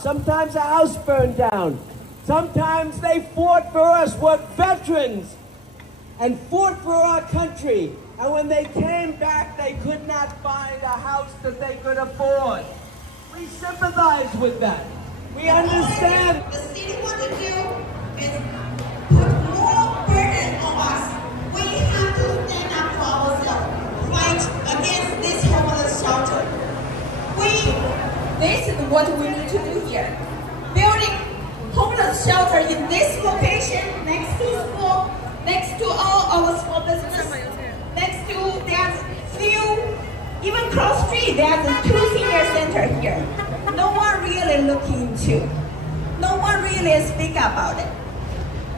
Sometimes a house burned down. Sometimes they fought for us, were veterans, and fought for our country. And when they came back, they could not find a house that they could afford. We sympathize with that. We understand. The city wants to do is put more burden on us. We have to stand up for ourselves, fight against this homeless shelter. This is what we need to do here. Building homeless shelter in this location, next to school, next to all our small business, next to there's few, even cross street, there's a 2 senior center here. No one really looking into. No one really speak about it.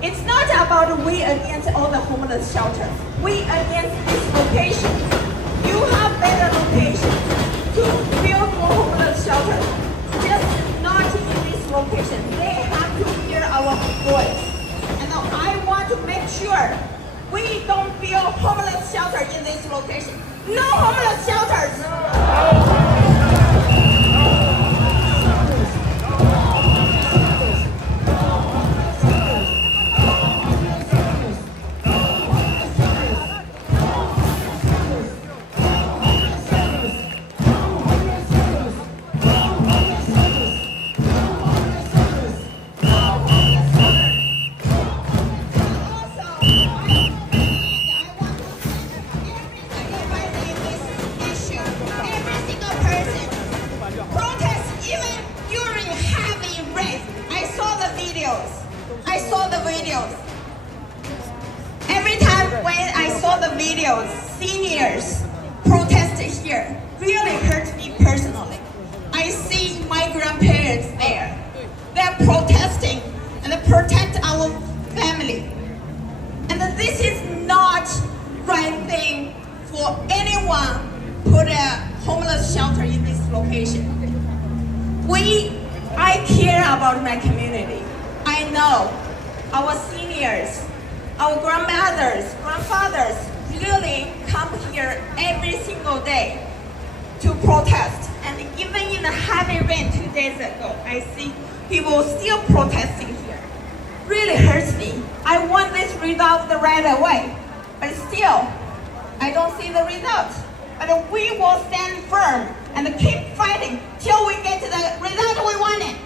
It's not about we against all the homeless shelters. We against this location. You have better locations to build more homeless shelters. Just not in this location. They have to hear our voice. And I want to make sure we don't build homeless shelter in this location. No homeless shelters! Every time when I saw the videos, seniors protested here, really hurt me personally. I see my grandparents there. They're protesting and they protect our family. And this is not right thing for anyone put a homeless shelter in this location. I care about my community. I know our seniors, our grandmothers, grandfathers really come here every single day to protest. And even in the heavy rain 2 days ago, I see people still protesting here. Really hurts me. I want this resolved right away. But still, I don't see the result. But we will stand firm and keep fighting till we get to the result we wanted.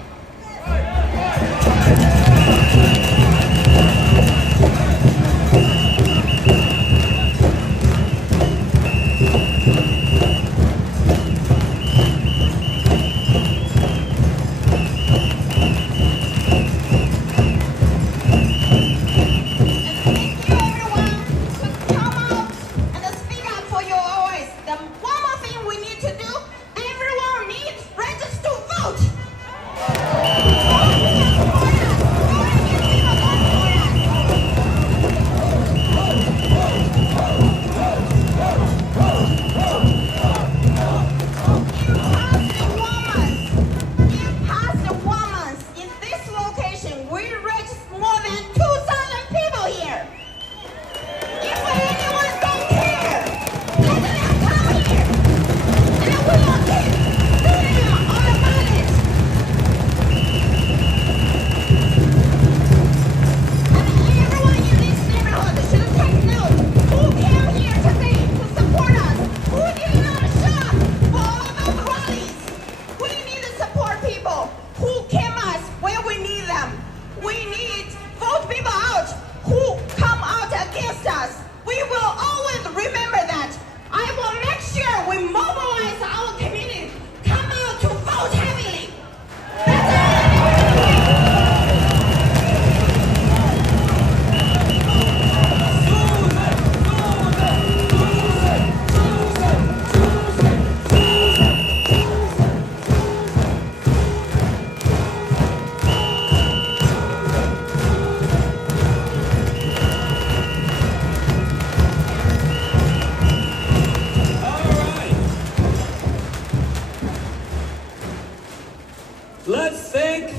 Let's thank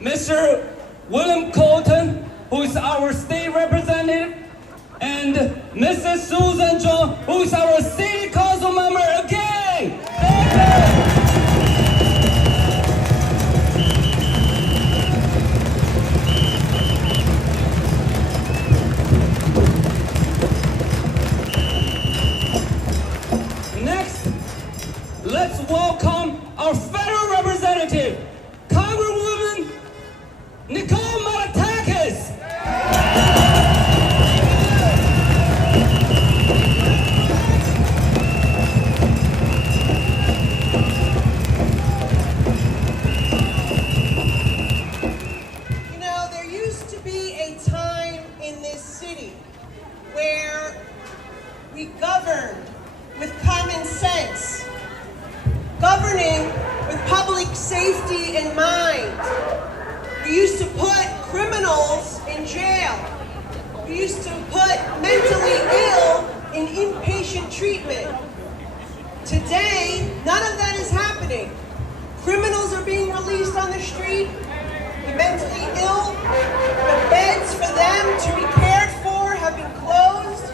Mr. William Colton, who is our state representative, and Mrs. Susan Zhou, who is our city council member again. Thank you. in this city where we governed with common sense, governing with public safety in mind. We used to put criminals in jail. We used to put mentally ill in inpatient treatment. Today, none of that is happening. Criminals are being released on the street. The mentally ill, the beds for them to be cared for have been closed,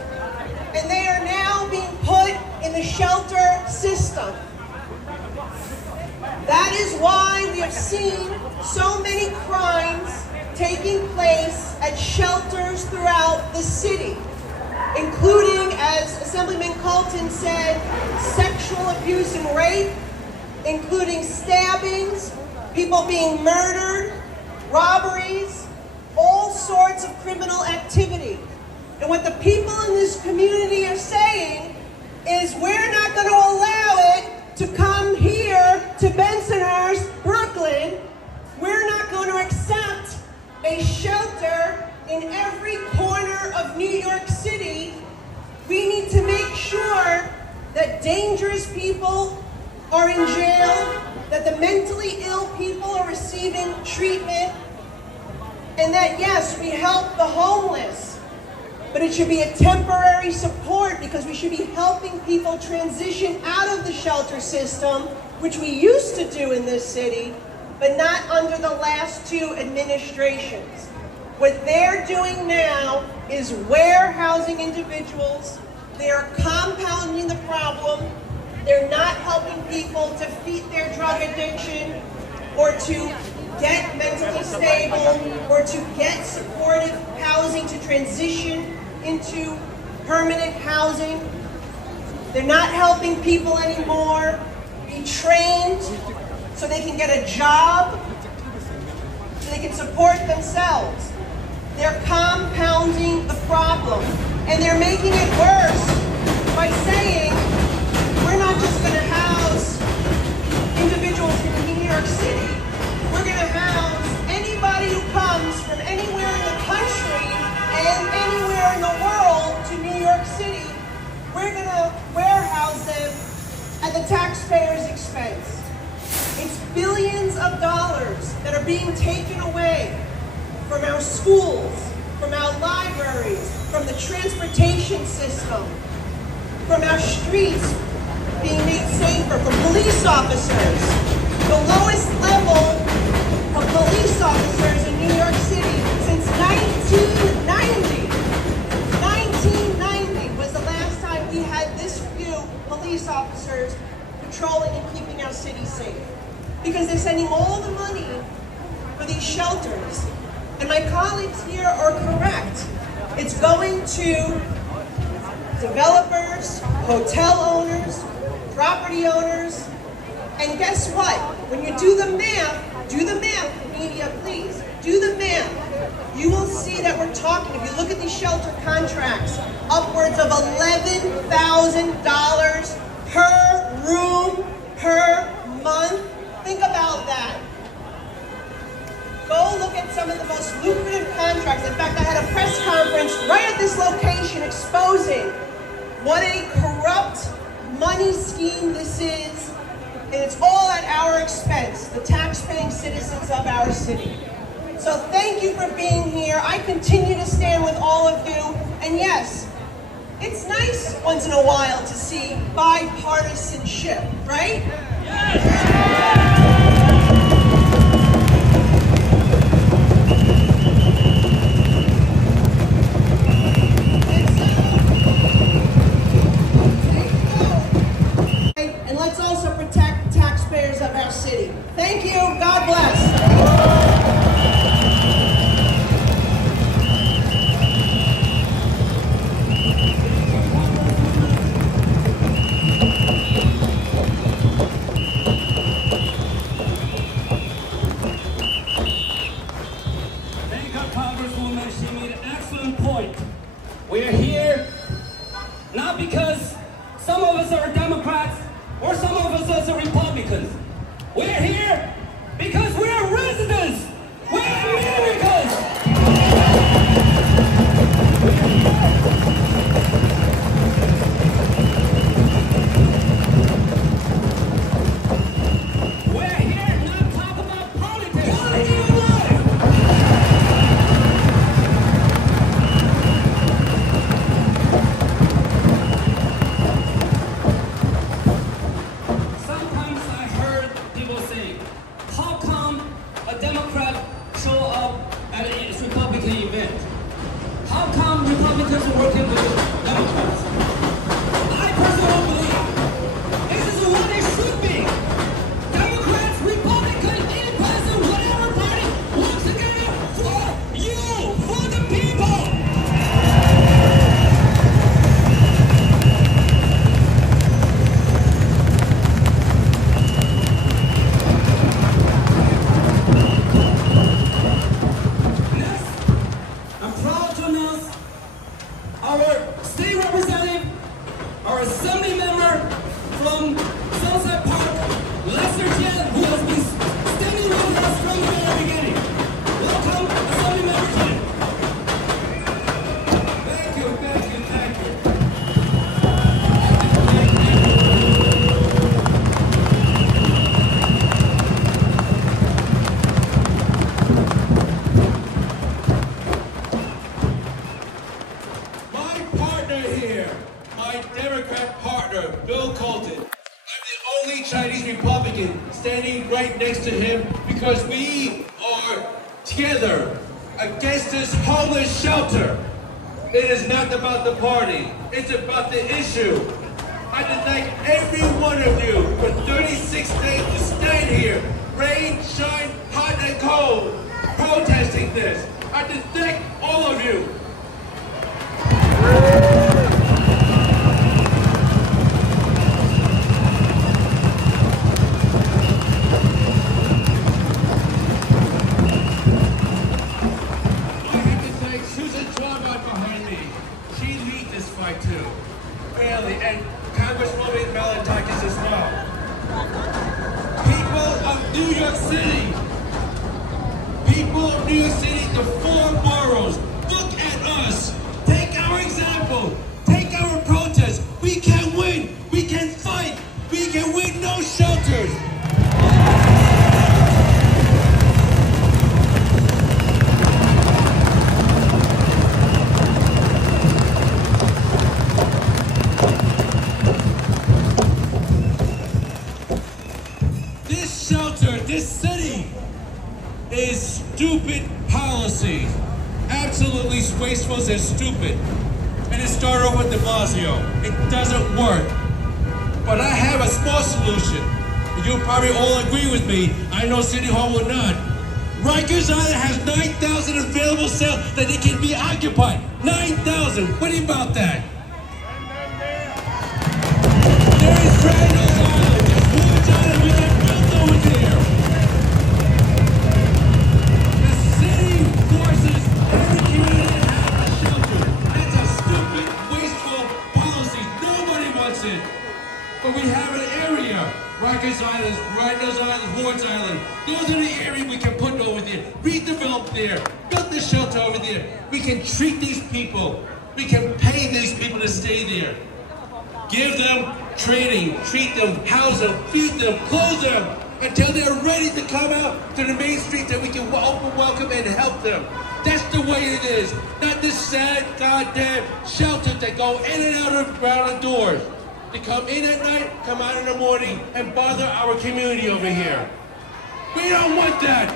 and they are now being put in the shelter system. That is why we have seen so many crimes taking place at shelters throughout the city, including, as Assemblyman Colton said, sexual abuse and rape, including stabbings, people being murdered, robberies, all sorts of criminal activity. And what the people in this community are saying is, we're not going to allow it to come here to Bensonhurst, Brooklyn. We're not going to accept a shelter in every corner of New York City. We need to make sure that dangerous people are in jail, that the mentally ill people are receiving treatment, and that, yes, we help the homeless, but it should be a temporary support, because we should be helping people transition out of the shelter system, which we used to do in this city, but not under the last two administrations. What they're doing now is warehousing individuals. They're compounding the problem. They're not helping people to defeat their drug addiction, or to get mentally stable, or to get supportive housing to transition into permanent housing. They're not helping people anymore be trained so they can get a job, so they can support themselves. They're compounding the problem, and they're making it worse by saying, we're not just going to house individuals in New York City. We're going to house anybody who comes from anywhere in the country and anywhere in the world to New York City. We're going to warehouse them at the taxpayer's expense. It's billions of dollars that are being taken away from our schools, from our libraries, from the transportation system, from our streets being made safer, from police officers. The lowest level of police officers in New York City since 1990. 1990 was the last time we had this few police officers patrolling and keeping our city safe. Because they're sending all the money for these shelters. And my colleagues here are correct. It's going to developers, hotel owners, property owners, and guess what? When you do the math, media, please, do the math. You will see that we're talking, if you look at these shelter contracts, upwards of $11,000 per room, per month. Think about that. Go look at some of the most lucrative contracts. In fact, I had a press conference right at this location exposing what a corrupt money scheme this is, and it's all at our expense, the tax-paying citizens of our city. So thank you for being here. I continue to stand with all of you, and yes, it's nice once in a while to see bipartisanship, right? Yes. Thank you. God bless. how come Republicans are working with Democrats? I personally believe this is what it should be. Democrats, Republicans, independents, whatever party work together for you, for the people. I'm proud to announce our state representative, our assembly member from Sunset Park, Lester Jen, who has been standing with us from the very beginning. Welcome, Assembly Member Jen. Thank you. My partner here, my Democrat partner, Bill Colton. I'm the only Chinese Republican standing right next to him because we are together against this homeless shelter. It is not about the party, it's about the issue. I would thank every one of you for 36 days to stand here, rain, shine, hot and cold, protesting this. I would thank all of you. And Congresswoman Malantakis as well. People of New York City, the four boroughs, look at us. Take our example. Take our protest. We can win. We can fight. We can win no shelters. This city is stupid policy. Absolutely wasteful and stupid. And it started off with de Blasio. It doesn't work. But I have a small solution. You'll probably all agree with me. I know City Hall will not. Rikers Island has 9,000 available cells that it can be occupied. 9,000. What do you about that? There is Rikers Island. There's Woods Island. We can build over there. But we have an area, Rikers Island, Rikers Island, Woods Island. Those are the areas we can put over there, redevelop there, build the shelter over there. We can treat these people. We can pay these people to stay there. Give them training, treat them, house them, feed them, clothe them, until they're ready to come out to the main street that we can open welcome and help them. That's the way it is. Not this sad goddamn shelter that go in and out of the doors. They come in at night, come out in the morning, and bother our community over here. We don't want that.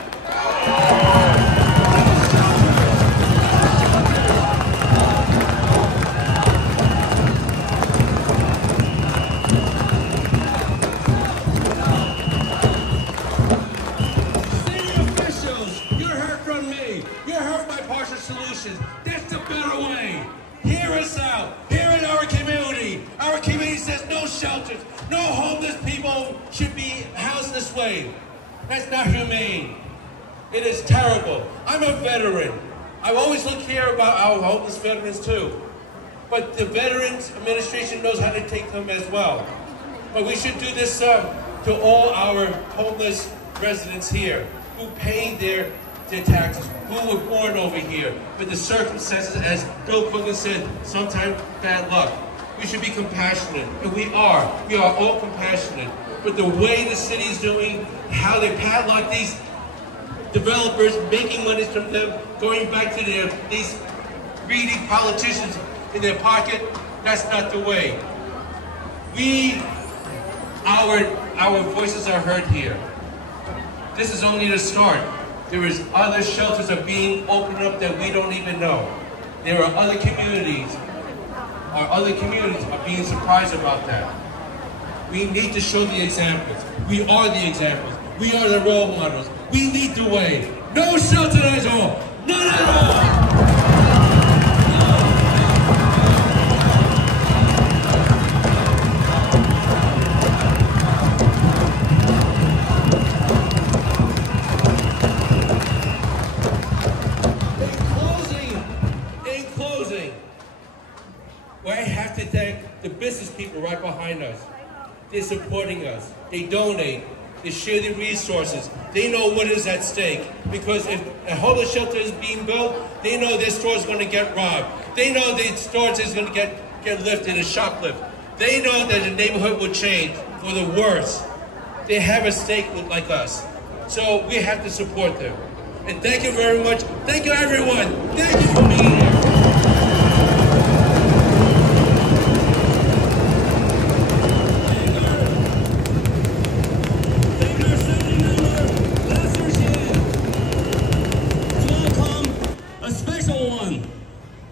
City officials, you heard from me. You heard my partial solutions. That's the better way. Hear us out. Hear in our community. Our community says no shelters, no homeless people should be housed this way. That's not humane. It is terrible. I'm a veteran. I always look here about our homeless veterans too. But the Veterans Administration knows how to take them as well. But we should do this to all our homeless residents here who pay their taxes, who were born over here. But the circumstances, as Bill Quinlan said, sometimes bad luck. We should be compassionate, and we are. We are all compassionate. But the way the city is doing, how they padlock these developers, making money from them, going back to these greedy politicians in their pocket, that's not the way. Our voices are heard here. This is only the start. There is other shelters that are being opened up that we don't even know. there are other communities are being surprised about that. We need to show the examples. We are the examples. We are the role models. We lead the way. No shelter at all. None at all. In closing, well, I have to thank the business people right behind us. They're supporting us. They donate. They share the resources. They know what is at stake. Because if a homeless shelter is being built, they know their store is going to get robbed. They know their stores is going to get lifted and shoplifted. They know that the neighborhood will change for the worse. They have a stake like us. So we have to support them. And thank you very much. Thank you, everyone. Thank you for being here.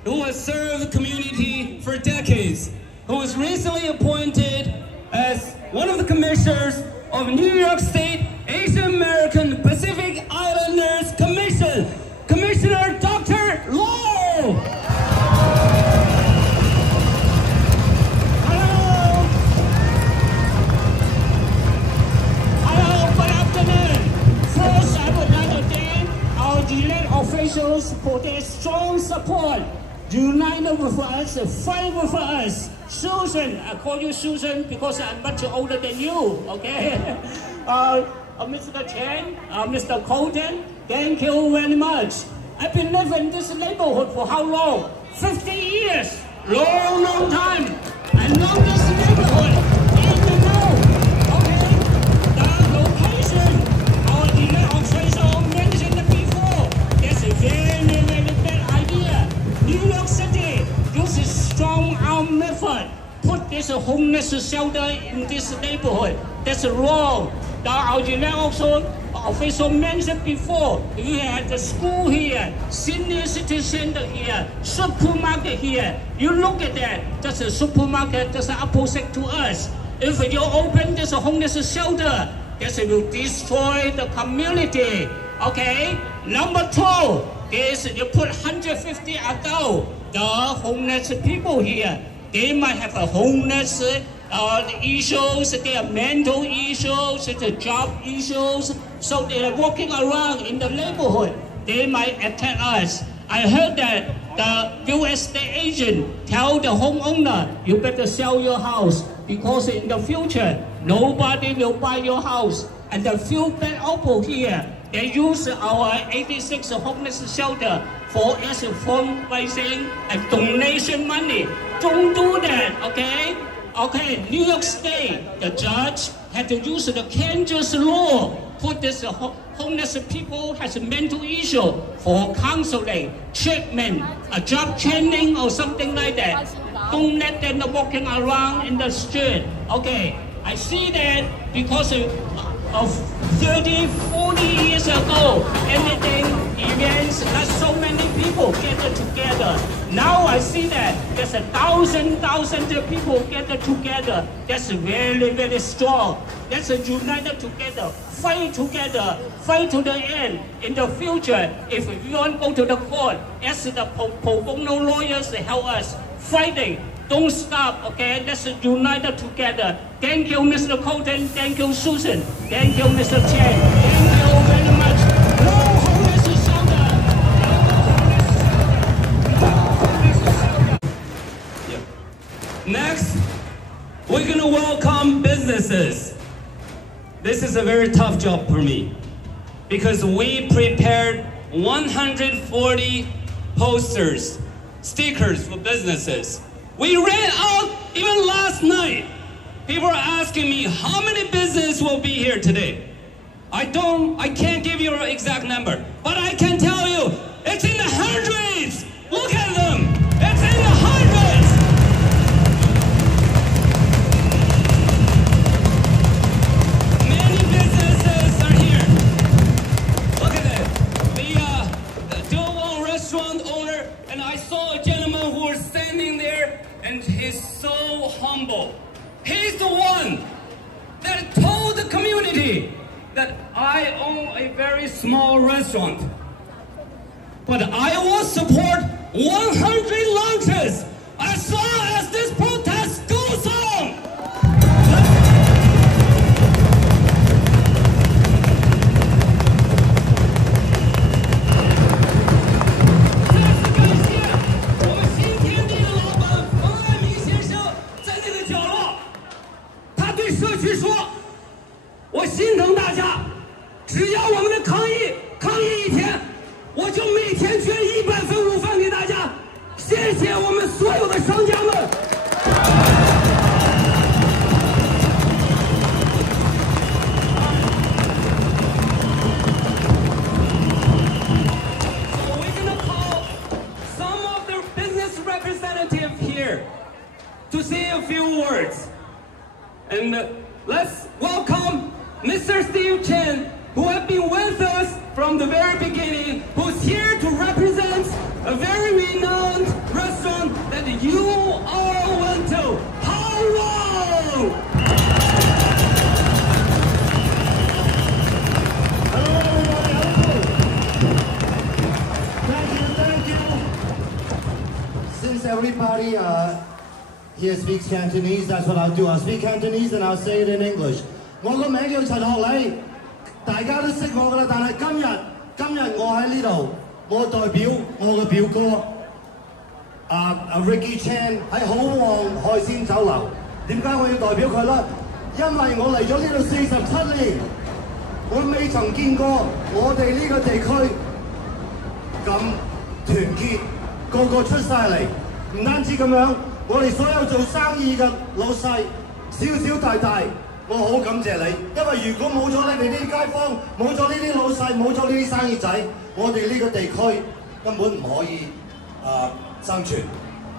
Who has served the community for decades, who was recently appointed as one of the commissioners of New York State Asian American Pacific Islanders Commission, Commissioner Dr. Low. Hello, good afternoon. First, I would like to thank our elected officials for their strong support. Unite with us, fight with us. Susan, I call you Susan because I'm much older than you, okay? Mr. Chen, Mr. Colton, thank you very much. I've been living in this neighborhood for how long? 50 years. Long, long time. I love this neighborhood. And you know, okay, the location, our elected official mentioned before, that's a very, very bad idea. New York City uses strong arm method. Put this homeless shelter in this neighborhood. That's wrong. Our official mentioned before, we had the school here, senior citizen center here, supermarket here. You look at that, that's a supermarket, that's opposite to us. If you open this homeless shelter, that will destroy the community. Okay? Number 2 is you put 150 adults, the homeless people here. They might have a homeless issues, they have mental issues, the job issues. So they are walking around in the neighborhood. They might attack us. I heard that the real estate agent tell the homeowner, you better sell your house because in the future, nobody will buy your house. And the few bad people here, they use our 86 homeless shelter for as a fundraising and donation money. Don't do that, okay? Okay, New York State, the judge had to use the Kansas law, put this homeless people has a mental issue for counseling, treatment, a job training or something like that. Don't let them walking around in the street. Okay, I see that because of 30, 40 years ago, anything, events, not so many people gather together. Now I see that there's 1,000 people gather together. That's very, very strong. That's united together, fight to the end. In the future, if we want to go to the court, ask the pro bono lawyers to help us fighting. Don't stop, okay? Let's unite together. Thank you, Mr. Colton. Thank you, Susan. Thank you, Mr. Chen. Thank you very much. No homeless shelter. Next, we're going to welcome businesses. This is a very tough job for me because we prepared 140 posters, stickers for businesses. We ran out even last night. People are asking me how many businesses will be here today. I can't give you an exact number, but I can tell you it's in the hundreds. Look at them. It's in the hundreds. Many businesses are here. Look at it. The dual restaurant owner, and I saw and he's so humble. He's the one that told the community that I own a very small restaurant, but I will support 100 lunches as long as this protest goes on. 社区说，我心疼大家，只要我们的抗议一天，我就每天捐100份午饭给大家。谢谢我们所有的商家们。So we're gonna call some of the business representatives here to say a few words. And let's welcome Mr. Steve Chen, who has been with us from the very beginning, who's here to represent a very renowned restaurant that you all went to. How long? Hello everybody, thank you. Since everybody here speaks Cantonese, that's what I'll do. I'll speak Cantonese and I'll say it in English. 我個名叫陳學禮，大家都識我㗎啦。但係今日我喺呢度，我代表我嘅表哥Ricky Chan 喺好旺海鮮酒樓。點解我要代表佢咧？因為我嚟咗呢度47年，我未曾見過我哋呢個地區咁團結，個個出晒嚟。唔單止咁樣。我哋所有做生意嘅老細，小小大大，我好感謝你，因為如果冇咗你哋呢啲街坊，冇咗呢啲老細，冇咗呢啲生意仔，我哋呢個地區根本唔可以生存，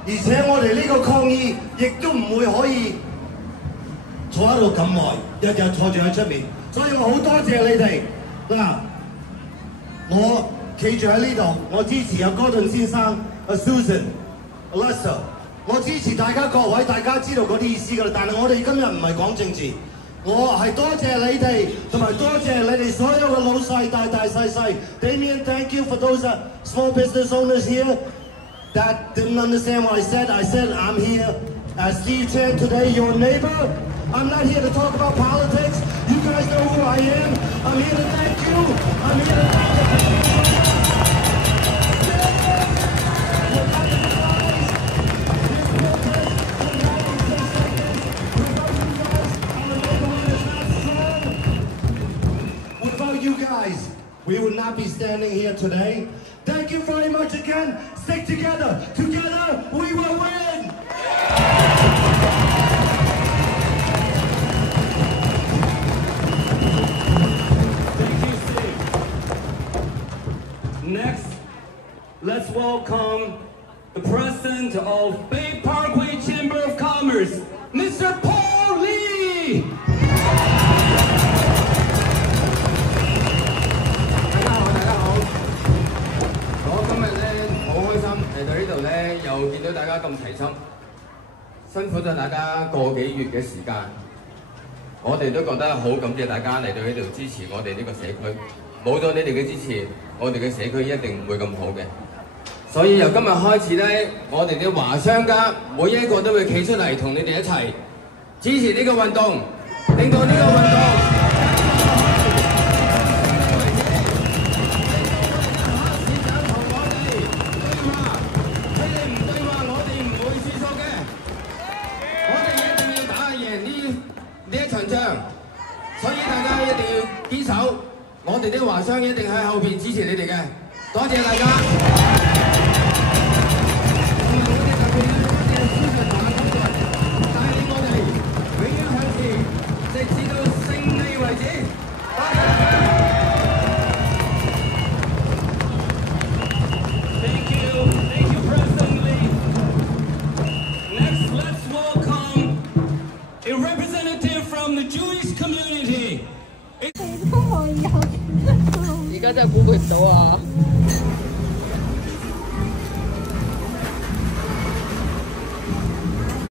而且我哋呢個抗議亦都唔會可以坐喺度咁耐，日日坐住喺出面，所以我好多謝你哋嗱，我企住喺呢度，我支持阿哥頓先生、阿 Susan、阿 Lester。我支持大家各位，大家知道嗰啲意思㗎啦。但係我哋今日唔係講政治，我係多謝你哋，同埋多謝你哋所有嘅老細，大大細細。Damien, thank you for those small business owners here that didn't understand what I said. I said I'm here as Steve Chen today, your neighbor. I'm not here to talk about politics. You guys know who I am. I'm here to thank you. I'm here to thank you. You guys, we would not be standing here today. Thank you very much again. Stick together. Together, we will win. Thank you, Steve. Next, let's welcome the president of Bay Parkway Chamber of Commerce, Mr. Paul Lee. 嚟到呢度咧，又見到大家咁齊心，辛苦咗大家個幾月嘅時間，我哋都覺得好感謝大家嚟到呢度支持我哋呢個社區。冇咗你哋嘅支持，我哋嘅社區一定唔會咁好嘅。所以由今日開始咧，我哋啲華商家每一個都會企出嚟同你哋一齊支持呢個運動，令到呢個運動。 所以大家一定要堅守，我哋啲華商一定喺後邊支持你哋嘅，多謝大家。帶領我哋永遠向前，直至到勝利為止。多謝大家。Thank you, President Lee. Next, let's welcome a representative from the Jewish community. 而家真係估佢唔到啊！